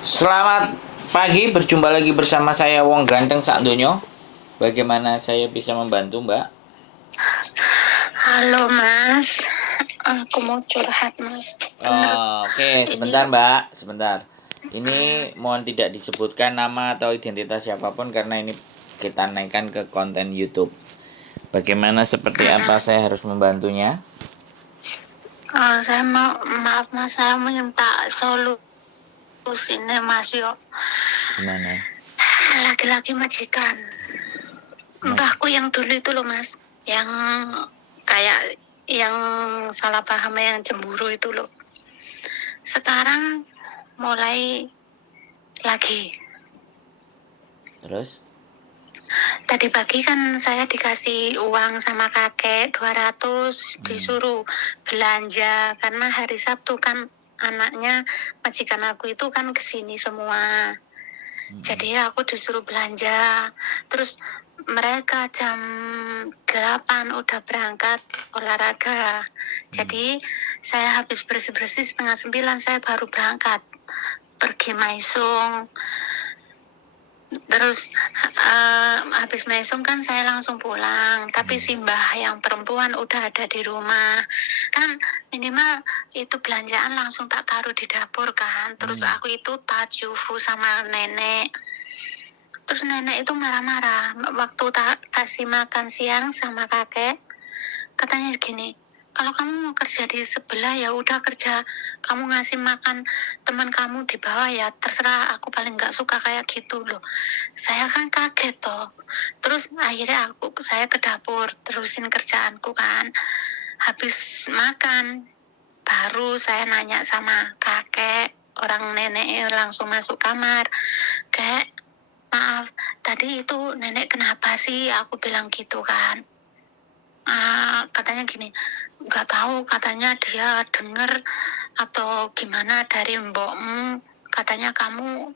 Selamat pagi, berjumpa lagi bersama saya Wong Ganteng Sakdonyo. Bagaimana saya bisa membantu, Mbak? Halo Mas, aku mau curhat Mas. Bener, Oke, sebentar, ini Mbak, sebentar. mm, Ini mohon tidak disebutkan nama atau identitas siapapun karena ini kita naikkan ke konten YouTube. Bagaimana seperti apa mm, saya harus membantunya? saya mau maaf Mas, saya minta solusinya Mas yo. Gimana? Laki-laki majikan, Mas, mbahku yang dulu itu loh Mas, yang kayak yang salah paham yang cemburu itu loh. Sekarang mulai lagi. terus? Tadi pagi kan saya dikasih uang sama kakek 200 disuruh belanja karena hari Sabtu kan anaknya majikan aku itu kan kesini semua. Jadi aku disuruh belanja. Terus mereka jam 8 udah berangkat olahraga. Jadi saya habis bersih-bersih setengah 9 saya baru berangkat pergi maisung. Terus habis mesum kan saya langsung pulang. Tapi si mbah yang perempuan udah ada di rumah. Kan minimal itu belanjaan langsung tak taruh di dapur kan. Terus aku itu tajufu sama nenek. Terus nenek itu marah-marah. Waktu tak kasih makan siang sama kakek, katanya gini, kalau kamu mau kerja di sebelah ya udah kerja, kamu ngasih makan teman kamu di bawah ya terserah, aku paling nggak suka kayak gitu loh. Saya kan kaget toh. Terus akhirnya saya ke dapur terusin kerjaanku kan. Habis makan baru saya nanya sama kakek, orang nenek langsung masuk kamar. Kayak, maaf, tadi itu nenek kenapa sih? Aku bilang gitu kan. Katanya gini, nggak tahu, katanya dia dengar atau gimana dari mbokmu, katanya kamu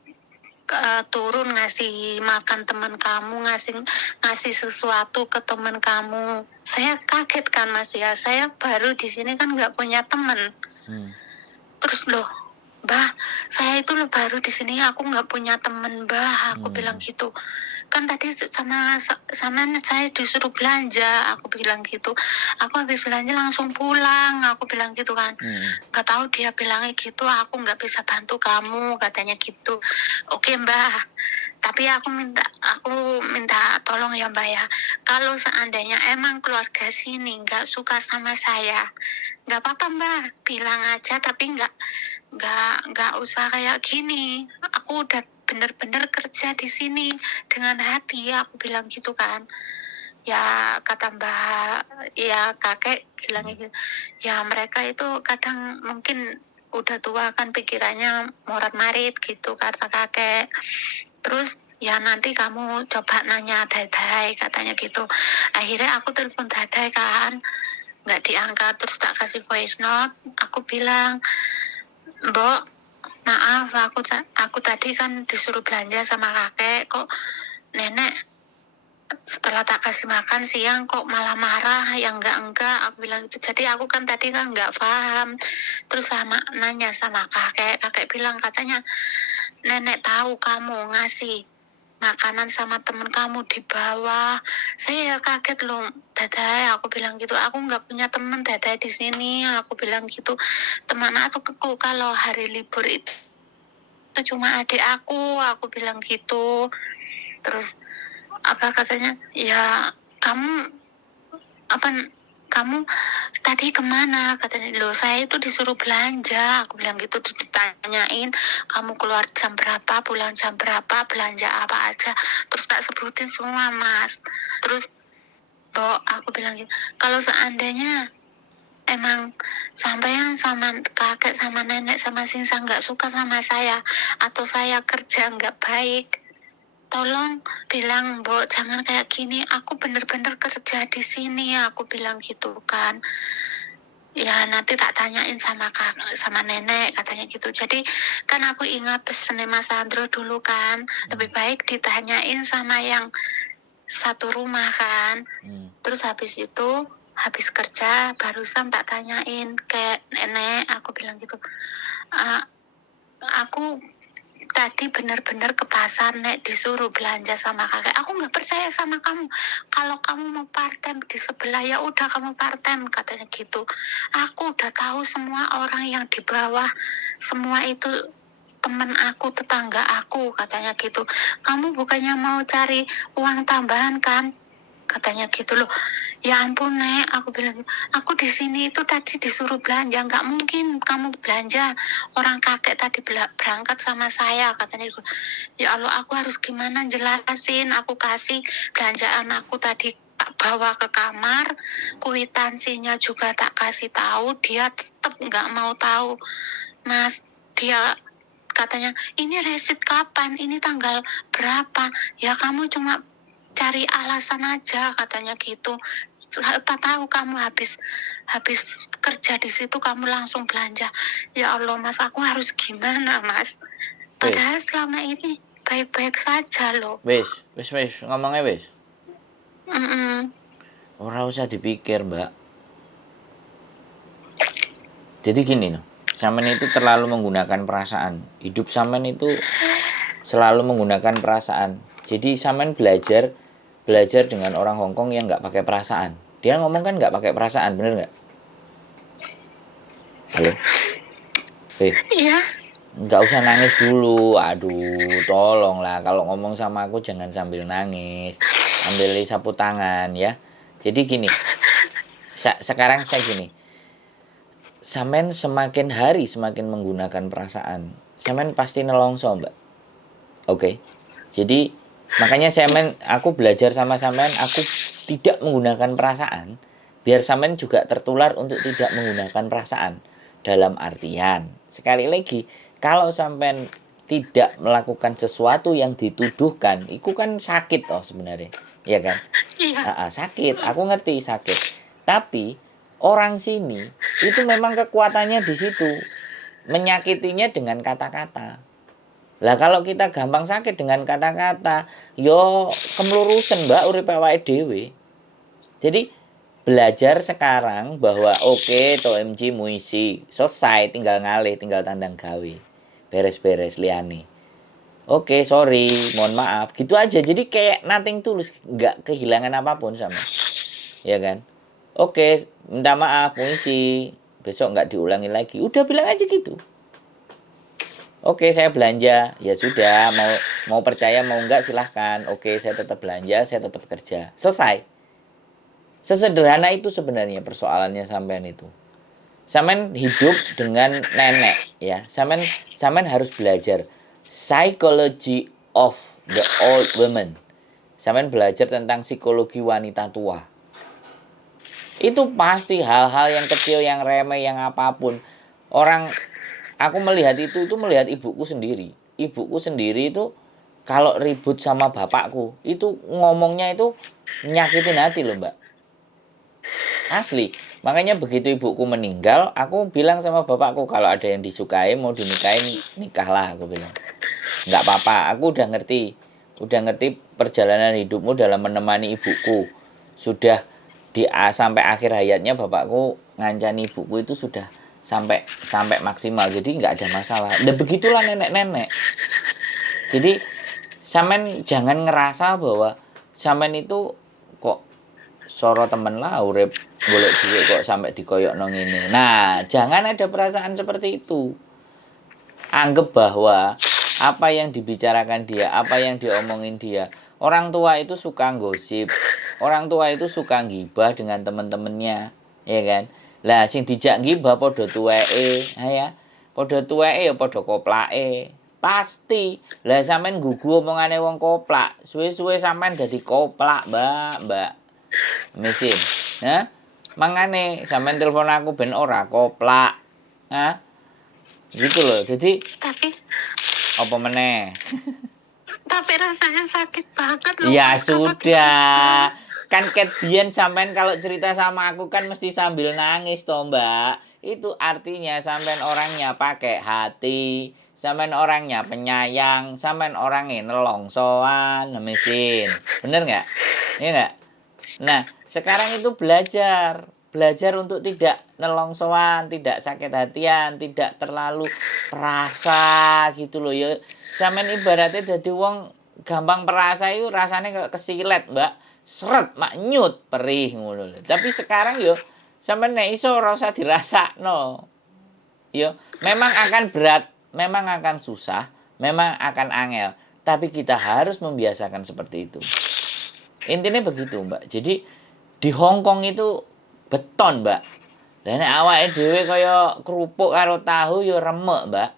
turun ngasih makan teman kamu, ngasih ngasih sesuatu ke teman kamu. Saya kaget kan Mas ya, saya baru di sini kan nggak punya teman. Terus loh, Mbah, saya itu loh baru di sini, aku nggak punya teman, Mbah. Aku bilang gitu. Kan tadi sama saya disuruh belanja, aku bilang gitu. Aku habis belanja langsung pulang, aku bilang gitu kan. Nggak tahu dia bilangnya gitu, aku nggak bisa bantu kamu, katanya gitu. Oke Mbah, tapi aku minta tolong ya Mbak ya. Kalau seandainya emang keluarga sini nggak suka sama saya, nggak apa-apa Mbak, bilang aja, tapi nggak usah kayak gini. Aku udah bener-bener kerja di sini dengan hati, aku bilang gitu kan. Ya kata Mbak, ya kakek bilang gitu. Ya mereka itu kadang mungkin udah tua kan pikirannya morat-marit gitu kata kakek. Terus ya nanti kamu coba nanya Dadai, katanya gitu. Akhirnya aku telepon Dadai kan, nggak diangkat. Terus tak kasih voice note, aku bilang, Mbok, maaf, aku tadi kan disuruh belanja sama kakek, kok nenek setelah tak kasih makan siang kok malah marah, ya enggak, aku bilang gitu. Jadi aku kan tadi kan nggak paham. Terus sama nanya sama kakek bilang katanya, nenek tahu kamu ngasih makanan sama temen kamu di bawah. Saya ya kaget loh, Dadai, aku bilang gitu. Aku nggak punya temen Dadai di sini, aku bilang gitu. Teman aku kalau hari libur itu cuma adik aku bilang gitu. Terus apa katanya? Ya kamu apa kamu tadi kemana, katanya. Loh saya itu disuruh belanja, aku bilang gitu. Terus ditanyain kamu keluar jam berapa, pulang jam berapa, belanja apa aja, terus tak sebutin semua Mas. Terus aku bilang gitu, kalau seandainya emang sampean sama kakek sama nenek sama Singsa nggak suka sama saya, atau saya kerja nggak baik, tolong bilang, Mbok, jangan kayak gini. Aku bener-bener kerja di sini, aku bilang gitu kan. Ya nanti tak tanyain sama nenek, katanya gitu. Jadi kan aku ingat pesennya Mas Sandro dulu kan, lebih baik ditanyain sama yang satu rumah kan. Terus habis kerja barusan tak tanyain ke nenek, aku bilang gitu. Aku tadi benar-benar ke pasar nek disuruh belanja sama kakek. Aku nggak percaya sama kamu. Kalau kamu mau part-time di sebelah ya udah kamu part-time katanya gitu. Aku udah tahu semua orang yang di bawah, semua itu teman aku, tetangga aku katanya gitu. Kamu bukannya mau cari uang tambahan kan? Katanya gitu loh. Ya ampun Nek, aku bilang, aku di sini itu tadi disuruh belanja, nggak mungkin kamu belanja. Orang kakek tadi berangkat sama saya, katanya gitu. Ya Allah, aku harus gimana jelasin? Aku kasih belanjaan aku tadi tak bawa ke kamar, kuitansinya juga tak kasih tahu, dia tetap nggak mau tahu. Mas, dia katanya, ini resit kapan? Ini tanggal berapa? Ya kamu cuma cari alasan aja katanya gitu. Apa tahu kamu habis kerja di situ kamu langsung belanja. Ya Allah Mas, aku harus gimana Mas? Padahal selama ini baik-baik saja loh. Wis ngomongnya wis. Mm-mm. Ora usah dipikir, Mbak. Jadi gini loh, sampean itu terlalu menggunakan perasaan. Hidup sampean itu selalu menggunakan perasaan. Jadi sampean belajar dengan orang Hongkong yang nggak pakai perasaan. Dia ngomong kan nggak pakai perasaan, bener nggak? Halo? Iya. Nggak usah nangis dulu. Aduh, tolonglah kalau ngomong sama aku jangan sambil nangis. Ambil sapu tangan ya. Jadi gini, sekarang saya gini. Sampean semakin hari semakin menggunakan perasaan. Sampean pasti nelongso, Mbak. Oke. Jadi makanya aku belajar sama sampean, aku tidak menggunakan perasaan, biar sampean juga tertular untuk tidak menggunakan perasaan. Dalam artian, sekali lagi, kalau sampean tidak melakukan sesuatu yang dituduhkan, itu kan sakit toh sebenarnya, ya kan? Iya. Sakit, aku ngerti sakit. Tapi orang sini itu memang kekuatannya di situ, menyakitinya dengan kata-kata. Lah kalau kita gampang sakit dengan kata-kata, yo kemelurusan Mbak urip awake dhewe. Jadi belajar sekarang bahwa oke, to MG muisi, selesai tinggal ngalih, tinggal tandang gawe. Beres-beres liyane. Oke, sorry, mohon maaf. Gitu aja. Jadi kayak nothing tulus, nggak kehilangan apapun sama. Ya kan? Oke, minta maaf, muisi. Besok nggak diulangi lagi. Udah bilang aja gitu. Oke, saya belanja. Ya sudah, mau percaya mau enggak silahkan. Oke, saya tetap belanja, saya tetap kerja. Selesai. Sesederhana itu sebenarnya persoalannya sampean itu. Sampean hidup dengan nenek ya. Sampean harus belajar psychology of the old woman. Sampean belajar tentang psikologi wanita tua. Itu pasti hal-hal yang kecil, yang remeh, yang apapun. Aku melihat itu melihat ibuku sendiri. Ibuku sendiri itu kalau ribut sama bapakku, itu ngomongnya itu nyakitin hati loh, Mbak. Asli. Makanya begitu ibuku meninggal, aku bilang sama bapakku kalau ada yang disukai mau dinikahin, nikahlah aku bilang. Nggak apa-apa, aku udah ngerti perjalanan hidupmu dalam menemani ibuku. Sudah sampai akhir hayatnya bapakku ngancani ibuku itu sudah sampai maksimal, jadi nggak ada masalah. Dan begitulah nenek-nenek. Jadi sampean jangan ngerasa bahwa sampean itu kok soro temen lah urip golek duit kok sampai dikoyok nang ini. Nah, jangan ada perasaan seperti itu. Anggap bahwa apa yang dibicarakan dia, apa yang diomongin dia, orang tua itu suka gosip, orang tua itu suka gibah dengan teman-temannya, ya kan? Lah sing dijak gibah padha tuweke, ya. Padha tuweke ya padha koplake. Pasti. Lah sampean gugu omongane wong koplak, suwe-suwe sampean dadi koplak, Mbak. Mesin. Ya. Mangane sampean telepon aku ben ora koplak. Hah? Gitu loh. Jadi apa meneh? Tapi rasanya sakit banget loh. Ya Mas, sudah. Kan Cat Bian sampean kalau cerita sama aku kan mesti sambil nangis toh Mbak. Itu artinya sampean orangnya pakai hati, sampean orangnya penyayang, sampean orangnya nelongsoan, mesin. Bener nggak? Iya nggak? Nah sekarang itu belajar belajar untuk tidak nelongsoan, tidak sakit hatian, tidak terlalu perasa gitu loh ya. Sampeyan ibaratnya dadi wong gampang perasa itu rasanya kayak kesilet, Mbak. Seret mak nyut perih ngono lho. Tapi sekarang yo sampeyan nek iso ora usah dirasakno. Yo, memang akan berat, memang akan susah, memang akan angel, tapi kita harus membiasakan seperti itu. Intinya begitu, Mbak. Jadi di Hong Kong itu beton, Mbak. Lah nek awake dhewe kaya kerupuk karo tahu ya remek, Mbak.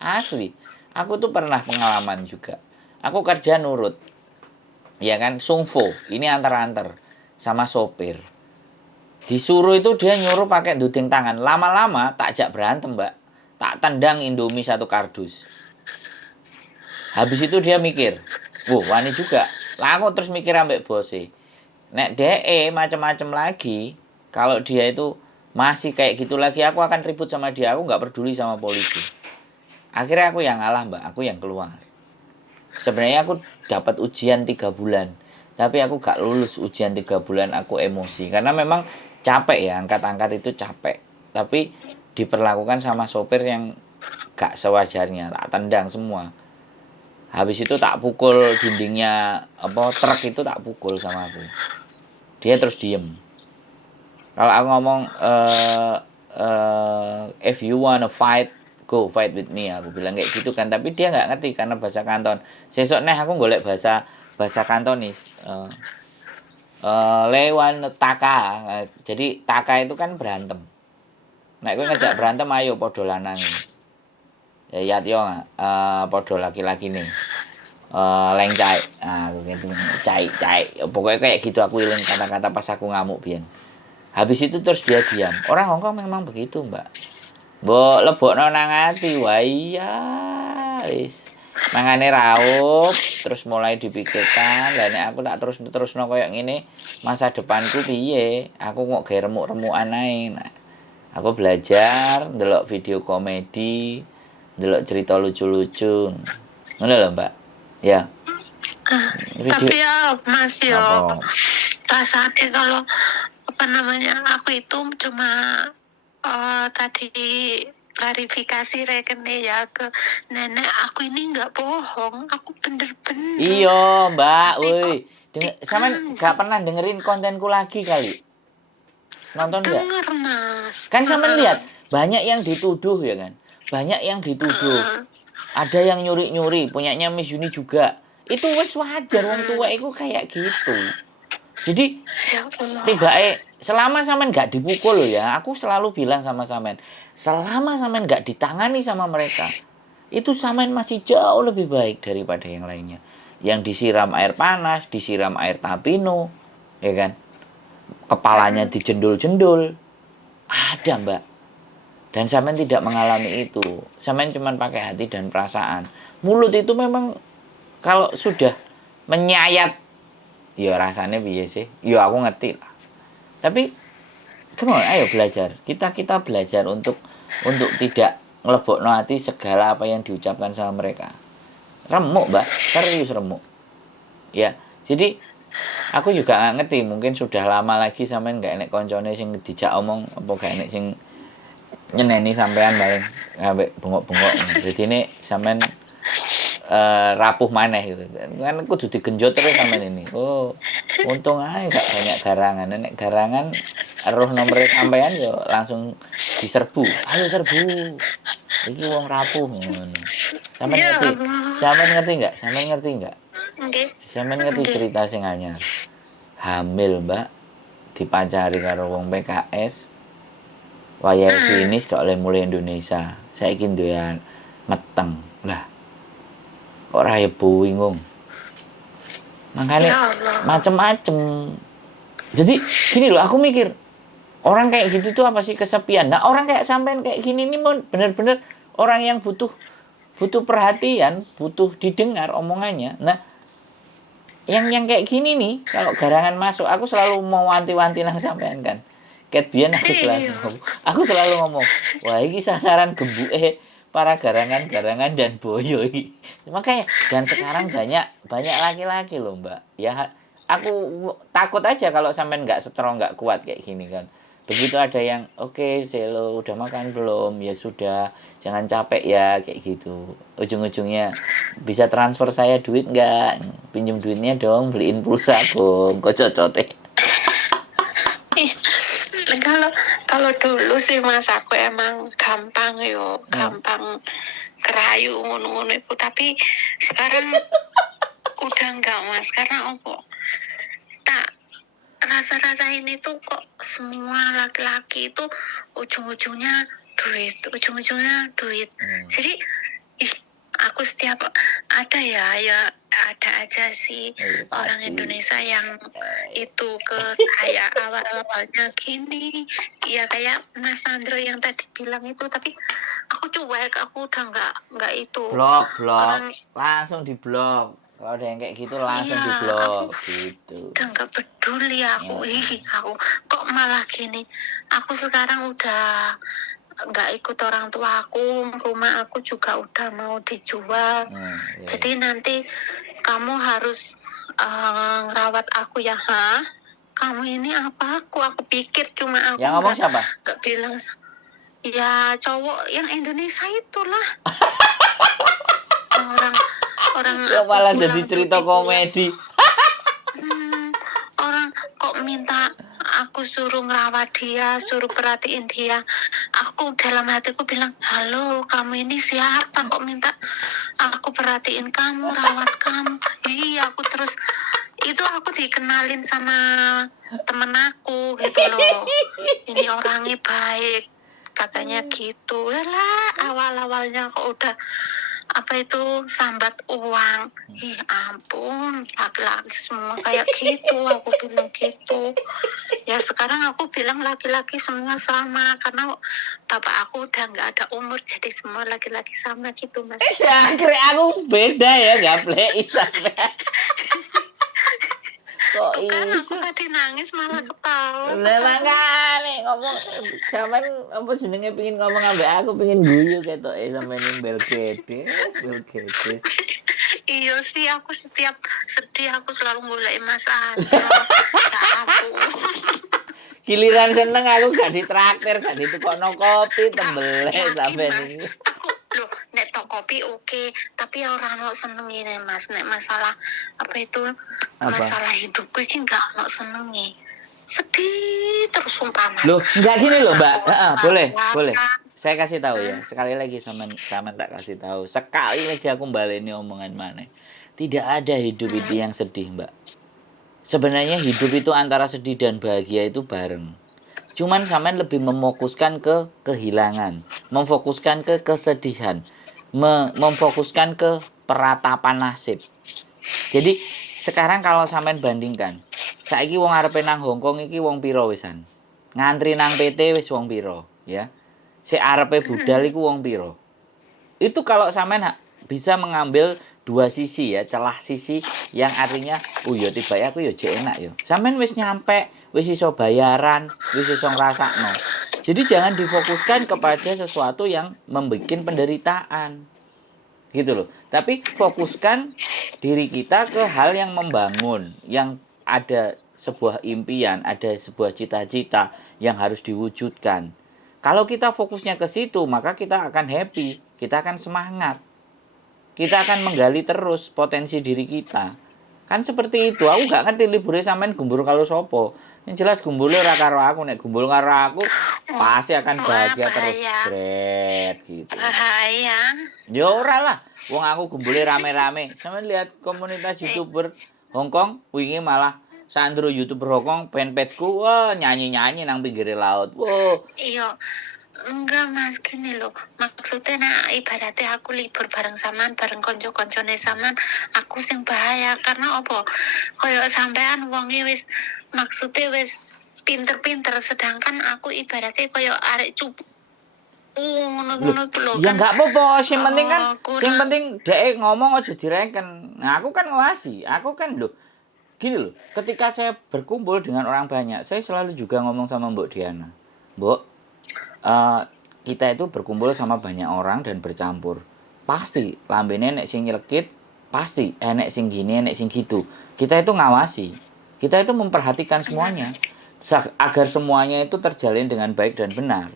Asli. Aku tuh pernah pengalaman juga. Aku kerja nurut. Ya kan, sungfo. Ini antar-antar sama sopir. Disuruh itu dia nyuruh pakai duding tangan. Lama-lama tak jak berantem, Mbak. Tak tendang Indomie 1 kardus. Habis itu dia mikir, "Wah, wani juga." Lah aku terus mikir ambek bose. Nek DE macam-macam lagi, kalau dia itu masih kayak gitu lagi, aku akan ribut sama dia. Aku nggak peduli sama polisi. Akhirnya aku yang ngalah, Mbak. Aku yang keluar. Sebenarnya aku dapat ujian 3 bulan. Tapi aku gak lulus ujian 3 bulan, aku emosi. Karena memang capek ya, angkat-angkat itu capek. Tapi diperlakukan sama sopir yang gak sewajarnya. Tak tendang semua. Habis itu tak pukul dindingnya, truk itu tak pukul sama aku. Dia terus diem. Kalau aku ngomong, if you wanna fight, go fight with me. Aku bilang kayak gitu kan. Tapi dia gak ngerti karena bahasa Kanton. Sesok nih aku golek bahasa Kantonis. Lewan taka. Jadi taka itu kan berantem. Nek kowe ngejak berantem ayo padha lanang. Ya yo padha laki-laki nih. Leng cai. Gitu. Cai. Pokoknya kayak gitu aku iling kata-kata pas aku ngamuk biyen. Habis itu terus dia diam. Orang Hong Kong memang begitu, Mbak. Mbok lebokno nang ati. Wah iya. Wis. Mangane raup terus mulai dipikirkan. Lah nek aku tak terusno koyo ngene, masa depanku piye? Aku kok gawe remuk-remukan ae. Nah, aku belajar ndelok video komedi, ndelok cerita lucu-lucu. Ngono lho, Mbak. Ya. Tapi ya Mas yo Apa? rasanya kalau aku itu cuma tadi klarifikasi rekennya ya ke nenek aku ini nggak bohong, aku bener-bener. Iya, Mbak. Tapi Woi, kok sampean gak pernah dengerin kontenku lagi kali. Nonton enggak? denger Mas. Kan sampean lihat, banyak yang dituduh ya kan. Banyak yang dituduh. Ada yang nyuri-nyuri, punyanya Miss Yuni juga. Itu wis wajar wong tua iku kayak gitu. Jadi Ya Allah. tibake selama sampean gak dipukul loh ya, aku selalu bilang sama sampean, selama sampean gak ditangani sama mereka, itu sampean masih jauh lebih baik daripada yang lainnya. Yang disiram air panas, disiram air tapino, ya kan? Kepalanya dijendul-jendul. Ada, Mbak. Dan sampean tidak mengalami itu. Sampean cuma pakai hati dan perasaan. Mulut itu memang kalau sudah menyayat, ya rasanya piye sih? Ya aku ngerti lah. Tapi come on, ayo belajar. Kita belajar untuk tidak ngelebokno hati segala apa yang diucapkan sama mereka. Remuk, Mbak. Serius remuk. Ya. Jadi aku juga gak ngerti, mungkin sudah lama lagi sampean gak enek koncone sing dijak omong apa gak enek sing nyeneni sampean paling ambek bengok-bengok. Jadi ini sampean rapuh maneh gitu. Kan kudu digenjot terus sampean ini. Oh, untung aja gak banyak garangan. Nek garangan roh nomor sampean yo langsung diserbu. Ayo serbu. Iki wong rapuh ngono. Sampean Ya ngerti? Allah. Sampean ngerti enggak? Sampean ngerti enggak? Nggih. Sampean ngerti cerita sing anyar. Hamil, Mbak, dipacari karo wong PKS. Wayahe finish gak oleh mulai Indonesia. Saiki ndoyan meteng. Lah, kok ra heboh bingung. Makanya Ya Allah. macem-macem. Jadi gini loh, aku mikir orang kayak gitu tuh apa sih kesepian. Nah, orang kayak sampean kayak gini nih bener-bener orang yang butuh perhatian, butuh didengar omongannya. Nah, yang kayak gini nih, kalau garangan masuk, aku selalu mau wanti-wanti nang sampean kan. Ket biyen aku selalu ngomong, wah ini sasaran gembuke para garangan-garangan dan boyo iki. Makanya dan sekarang banyak laki-laki loh, Mbak. Ya aku takut aja kalau sampean nggak strong, nggak kuat kayak gini kan. Begitu ada yang oke, Selo udah makan belum? Ya sudah, jangan capek ya kayak gitu. Ujung-ujungnya bisa transfer saya duit nggak? Pinjem duitnya dong, beliin pulsa Bung. Kok cocote? Ih, kalau kalau dulu sih Mas aku emang gampang yo, gampang kerayu ngono-ngono itu, tapi sekarang udah enggak Mas, karena apa? Tak rasa-rasa ini tuh kok semua laki-laki itu ujung-ujungnya ujung-ujungnya duit. Jadi ih, aku setiap ada ya ada aja sih Iya, orang pasti. Indonesia yang itu ke kayak awal-awalnya gini, ya kayak Mas Sandro yang tadi bilang itu, tapi aku cuek, aku udah nggak itu Blok, orang. langsung di blok. Kalau ada yang kayak gitu langsung Iya, di aku blok gitu. udah nggak peduli aku. Ih, aku kok malah gini. Aku sekarang udah nggak ikut orang tua aku, rumah aku juga udah mau dijual. Iya. Jadi nanti kamu harus ngerawat aku ya, ha? Kamu ini apa aku pikir cuma aku Yang ngomong siapa? nggak bilang. Ya cowok yang Indonesia itulah. orang orang Ya aku malah jadi pulang cerita cuti pulang. komedi. Orang kok minta aku suruh ngerawat dia, suruh perhatiin dia. Aku dalam hatiku bilang, halo, kamu ini siapa kok minta aku perhatiin kamu, rawat kamu. Iya, aku terus itu aku dikenalin sama temen aku gitu loh. Ini orangnya baik, katanya gitu. Lah, awal-awalnya kok udah apa itu sambat uang. Ih ampun, laki-laki semua kayak gitu, aku bilang gitu. Ya sekarang aku bilang laki-laki semua sama, karena bapak aku udah nggak ada umur, jadi semua laki-laki sama gitu Mas. Jangkrik aku beda ya, gapleki sampe. Kok Tuh kan aku iso? tadi nangis malah ketawa. Lah Sekarang makane ngomong sampean apa jenenge pengin ngomong ambek aku pengin guyu ketoke sampean ning bel gede. iya sih, aku setiap sedih aku selalu golek Mas Andro. Ya ampun. Giliran seneng aku gak ditraktir, gak ditukokno kopi, Nggak, tembelek yakin sampean Mas. iki. Aku loh, nek tok kopi oke, tapi orang ono seneng ini Mas. Nek masalah apa itu Apa? masalah hidupku ini nggak ono senengi. Sedih terus sumpah Mas. Loh, enggak gini loh, Mbak. Boleh, Keluar, boleh. Saya kasih tahu ya. Sekali lagi sampean tak kasih tahu. Sekali lagi aku baleni omongan mana. Tidak ada hidup itu yang sedih, Mbak. Sebenarnya hidup itu antara sedih dan bahagia itu bareng. Cuman sampean lebih memfokuskan ke kehilangan, memfokuskan ke kesedihan, memfokuskan ke peratapan nasib. Jadi sekarang kalau sampean bandingkan, saiki wong arepe nang Hongkong iki wong piro wisan? Ngantri nang PT wis wong piro, ya. Si arepe budal iku wong piro. Itu kalau sampean bisa mengambil dua sisi ya, celah sisi yang artinya oh ya tiba aku ya jek enak ya. Sampean wis nyampe, wis iso bayaran, wis iso ngrasakno. Jadi jangan difokuskan kepada sesuatu yang membuat penderitaan. Gitu loh. Tapi fokuskan diri kita ke hal yang membangun, yang ada sebuah impian, ada sebuah cita-cita yang harus diwujudkan. Kalau kita fokusnya ke situ, maka kita akan happy, kita akan semangat. Kita akan menggali terus potensi diri kita. Kan seperti itu. Aku gak ngerti liburnya sampean gumbul kalau sopo. Yang jelas gumbulnya ora karo aku, nek gumbul karo aku pasti akan bahagia terus. Bret gitu. bahaya. Ya ora lah. Wong aku gumbule rame-rame. Sampeyan lihat komunitas YouTuber Hongkong wingi malah Sandro YouTuber Hongkong fanpage-ku wah nyanyi-nyanyi nang pinggir laut. Wow. Iya. Enggak Mas, gini loh. Maksudnya nah ibaratnya aku libur bareng sampean, bareng konco-koncone sampean, aku sing bahaya karena apa? Kayak sampean wonge wis maksudnya wis pinter-pinter, sedangkan aku ibaratnya kayak arek cupu ngono-ngono tuh lho. Ya enggak apa-apa, sing penting kan sing kurang. penting dhek ngomong aja direken. Nah, aku kan ngawasi. Aku kan loh gini loh, ketika saya berkumpul dengan orang banyak, saya selalu juga ngomong sama Mbok Diana. Mbok, kita itu berkumpul sama banyak orang dan bercampur. Pasti lambene nek sing nyelekit, pasti enek sing gini, enek sing gitu. Kita itu ngawasi. Kita itu memperhatikan semuanya. agar semuanya itu terjalin dengan baik dan benar.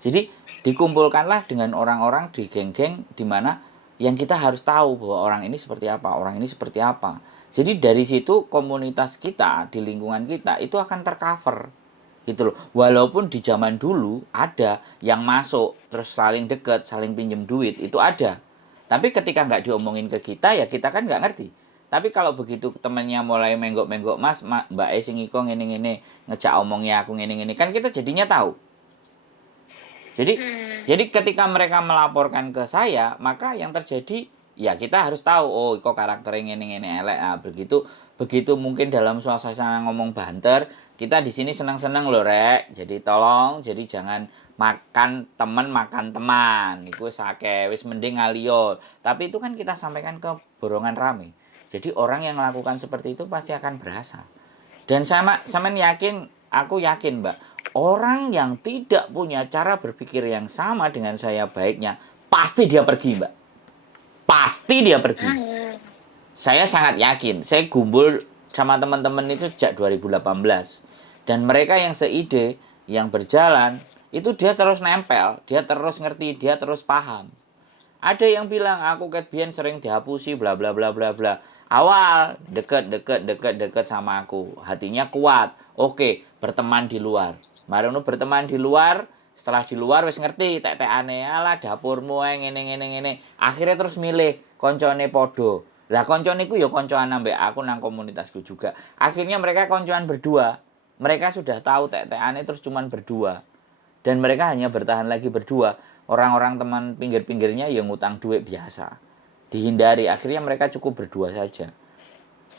Jadi dikumpulkanlah dengan orang-orang di geng-geng di mana yang kita harus tahu bahwa orang ini seperti apa, orang ini seperti apa. Jadi dari situ komunitas kita di lingkungan kita itu akan tercover gitu loh. Walaupun di zaman dulu ada yang masuk terus saling deket, saling pinjem duit, itu ada. Tapi ketika nggak diomongin ke kita, ya kita kan nggak ngerti. Tapi kalau begitu temannya mulai menggok-menggok, mas, mbak E sing iko ngene-ngene, ngejak omongnya aku ngene-ngene, kan kita jadinya tahu. Jadi ketika mereka melaporkan ke saya, maka yang terjadi ya kita harus tahu, oh kok karakternya ngene-ngene elek. Nah, begitu mungkin dalam suasana ngomong banter, kita di sini senang-senang loh rek. Jadi tolong, jadi jangan makan teman. Iku sake wis mending ngaliyo. Tapi itu kan kita sampaikan ke borongan rame. Jadi orang yang melakukan seperti itu pasti akan berasa. Dan aku yakin mbak, orang yang tidak punya cara berpikir yang sama dengan saya baiknya, pasti dia pergi mbak. Pasti dia pergi. Saya sangat yakin, saya gumpul sama teman-teman itu sejak 2018. Dan mereka yang seide, yang berjalan, itu dia terus nempel, dia terus ngerti, dia terus paham. Ada yang bilang aku ket biyen sering dihapusi bla bla bla bla bla. Awal deket sama aku, hatinya kuat. Oke, berteman di luar. Marino berteman di luar, setelah di luar wis ngerti tek-tekane ala dapurmu ngene. Akhirnya terus milih koncone podo. Lah koncone iku ya koncoan ambek aku nang komunitasku juga. Akhirnya mereka koncoan berdua. Mereka sudah tahu tek-tekane terus cuman berdua. Dan mereka hanya bertahan lagi berdua. Orang-orang teman pinggir-pinggirnya yang ngutang duit biasa. Dihindari, akhirnya mereka cukup berdua saja.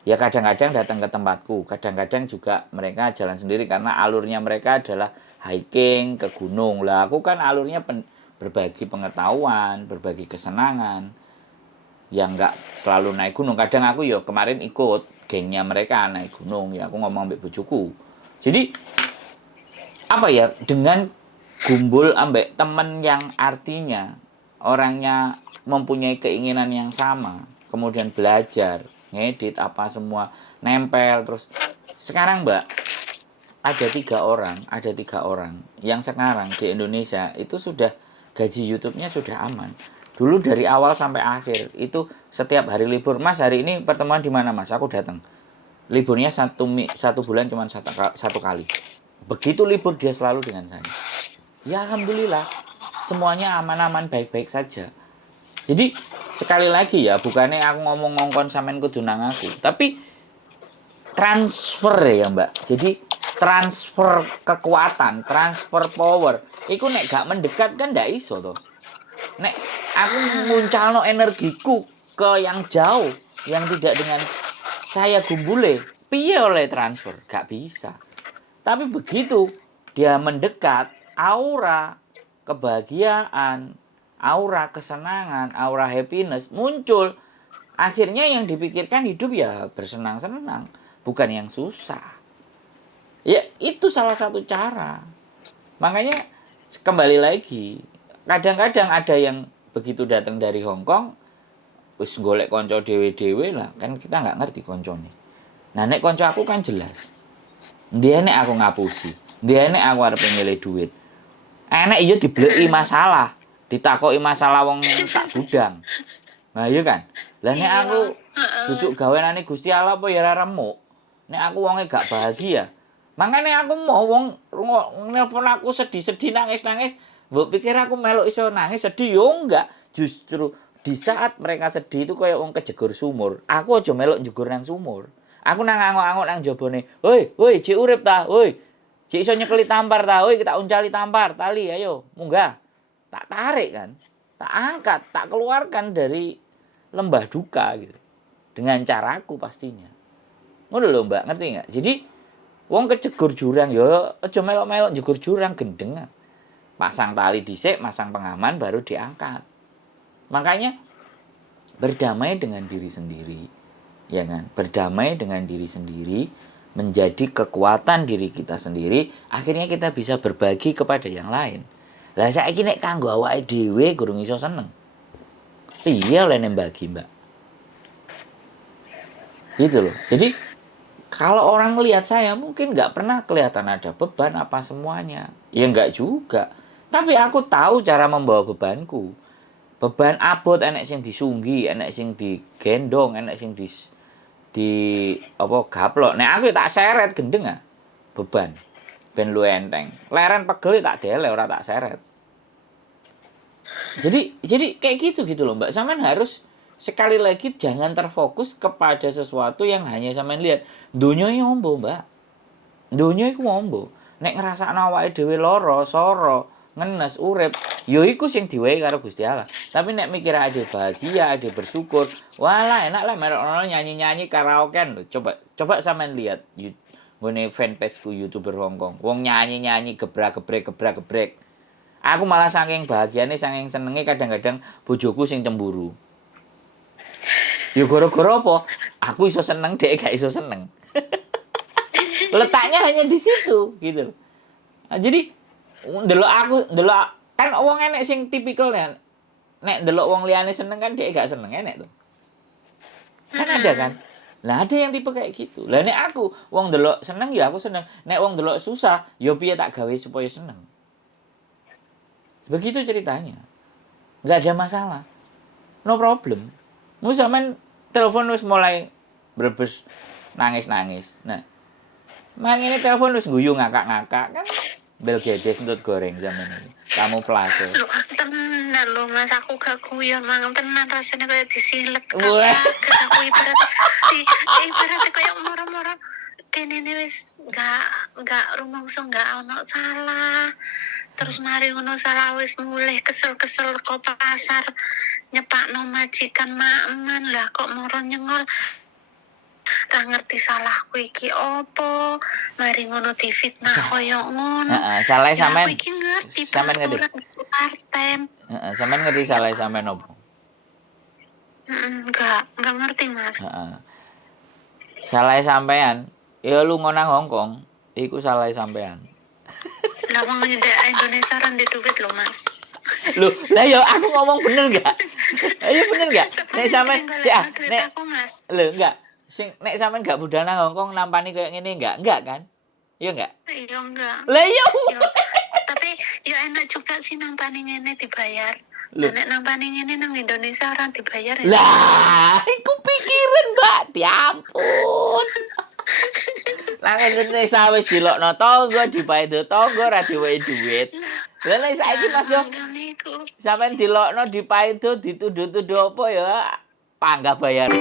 Ya kadang-kadang datang ke tempatku, kadang-kadang juga mereka jalan sendiri karena alurnya mereka adalah hiking ke gunung. Lah aku kan alurnya berbagi pengetahuan, berbagi kesenangan. Yang enggak selalu naik gunung. Kadang aku ya kemarin ikut gengnya mereka naik gunung, ya aku ngomong ambek bojoku. Jadi apa ya, dengan gumbul ambek temen yang artinya orangnya mempunyai keinginan yang sama, kemudian belajar, ngedit apa semua, nempel terus. Sekarang mbak, ada tiga orang yang sekarang di Indonesia itu sudah gaji YouTube-nya sudah aman. Dulu dari awal sampai akhir itu setiap hari libur, mas hari ini pertemuan di mana mas, aku datang. Liburnya satu bulan cuma satu kali. Begitu libur dia selalu dengan saya. Ya alhamdulillah, semuanya aman-aman baik-baik saja. Jadi sekali lagi ya, bukannya aku ngomong ngongkon sampean kudu nang aku, tapi transfer ya mbak. Jadi transfer kekuatan, transfer power. Iku nek gak mendekat kan ndak iso toh. Nek aku nguncalno energiku ke yang jauh, yang tidak dengan saya gumbule, piye oleh transfer? Gak bisa. Tapi begitu dia mendekat, aura kebahagiaan, aura kesenangan, aura happiness muncul. Akhirnya yang dipikirkan hidup ya bersenang-senang, bukan yang susah. Ya itu salah satu cara. Makanya kembali lagi, kadang-kadang ada yang begitu datang dari Hong Kong, wis golek konco dewe-dewe lah, kan kita nggak ngerti koncone. Nah nek konco aku kan jelas, dia nek aku ngapusi, dia nek aku arep milih duit. Enek iya dibleki masalah, ditakoki masalah wong sak gudang. Nah iya kan. Lah nek aku duduk gawenane Gusti Allah apa ya ora remuk. Nek aku wonge gak bahagia. Makane aku mau wong nelpon aku sedih-sedih nangis-nangis, mbok pikir aku melok iso nangis sedih yo enggak. Justru di saat mereka sedih itu kayak wong kejegur sumur. Aku aja melok njegur nang sumur. Aku nang angok-angok nang jabone. Woi, cek urip ta? Woi. Cik iso nyekeli tampar ta, woi kita uncali tampar, tali ayo, munggah. Tak tarik kan, tak angkat, tak keluarkan dari lembah duka gitu. Dengan caraku pastinya. Ngono lho Mbak, ngerti enggak? Jadi wong kejegur jurang yo aja melok-melok jegur jurang gendengan. Pasang tali dhisik, pasang pengaman baru diangkat. Makanya berdamai dengan diri sendiri. Ya kan? Berdamai dengan diri sendiri menjadi kekuatan diri kita sendiri, akhirnya kita bisa berbagi kepada yang lain. Lah saiki nek kanggo awake dhewe gurung iso seneng. Piye oleh bagi, Mbak? Gitu loh. Jadi Kalau orang ngelihat saya mungkin nggak pernah kelihatan ada beban apa semuanya. Ya nggak juga. Tapi aku tahu cara membawa bebanku. Beban abot enek sing disunggi, enek sing digendong, enek sing di apa gaplok. Nek aku tak seret gendeng ah beban. Ben lu enteng. Leren pegel tak dele ora tak seret. Jadi kayak gitu loh Mbak. Sampean harus sekali lagi jangan terfokus kepada sesuatu yang hanya sampean lihat. Donya iki ombo, Mbak. Donya iku ombo. Nek ngrasakno awake dhewe lara, soro, ngenes, urip, ya iku sing diwehi karo Gusti Allah. Tapi nek mikir ade bahagia, ade bersyukur, walah enak lah merokno nyanyi-nyanyi karaokean lho. Coba sampean lihat ngene fanpageku YouTuber Hongkong. Wong nyanyi-nyanyi gebrak-gebrek. Aku malah saking bahagiane, saking senenge kadang-kadang bojoku sing cemburu. Ya gara-gara apa? Aku iso seneng, dhek gak iso seneng. Letaknya hanya di situ gitu. Nah, jadi ndelok kan wong enek sing tipikal ya. Nek ndelok wong liyane seneng kan dhek gak seneng enek tuh. Kan ada kan? Lah ada yang tipe kayak gitu. Lah nek aku wong ndelok seneng ya aku seneng. Nek wong ndelok susah ya piye tak gawe supaya seneng. Begitu ceritanya. Nggak ada masalah. No problem. Mu sampean telepon wis mulai brebes nangis-nangis. Nah, mangene telepon wis guyu ngakak-ngakak kan bel gedes entut goreng zaman ini. Kamu flase. Loh, tenan lho Mas, aku gak guyon mang tenan rasanya kayak disilet Wah. kakak. Aku ibarat kayak moro-moro dene wis gak rumangsa gak ono salah. Terus mari ngono salah wis mulai kesel-kesel kok pasar nyepakno majikan makman lah kok moro nyengol. Ra ngerti salahku iki opo, mari ngono difitnah koyo ngono. Heeh, salah Ya, sampean. aku iki ngerti Sampean ngerti. Parten. Heeh, sampean ngerti salah sampean opo? Enggak ngerti Mas. Heeh. Salah sampean, ya lu ngonang Hongkong, iku salah sampean. Lah wong ndek Indonesia ra ndek duit lho Mas. Loh, lah ya aku ngomong bener enggak? Ayo bener enggak? Nek sampean nek aku Mas. lho enggak. Sing nek sampean gak budal nang Hongkong nampani kayak ngene enggak? Enggak kan? Iya enggak? Iya enggak. Lah iya. Tapi ya enak juga sih nampani ngene dibayar. Loh. Nek nampani ngene nang Indonesia orang dibayar ya. Lah, iku pikiran, Mbak. Diampun. Nang Indonesia wis dilokno tangga, dipaedo tangga ra diwehi dhuwit. Lah nek saiki Mas yo sampean dilokno dipaedo dituduh-tuduh apa ya panggah bayar.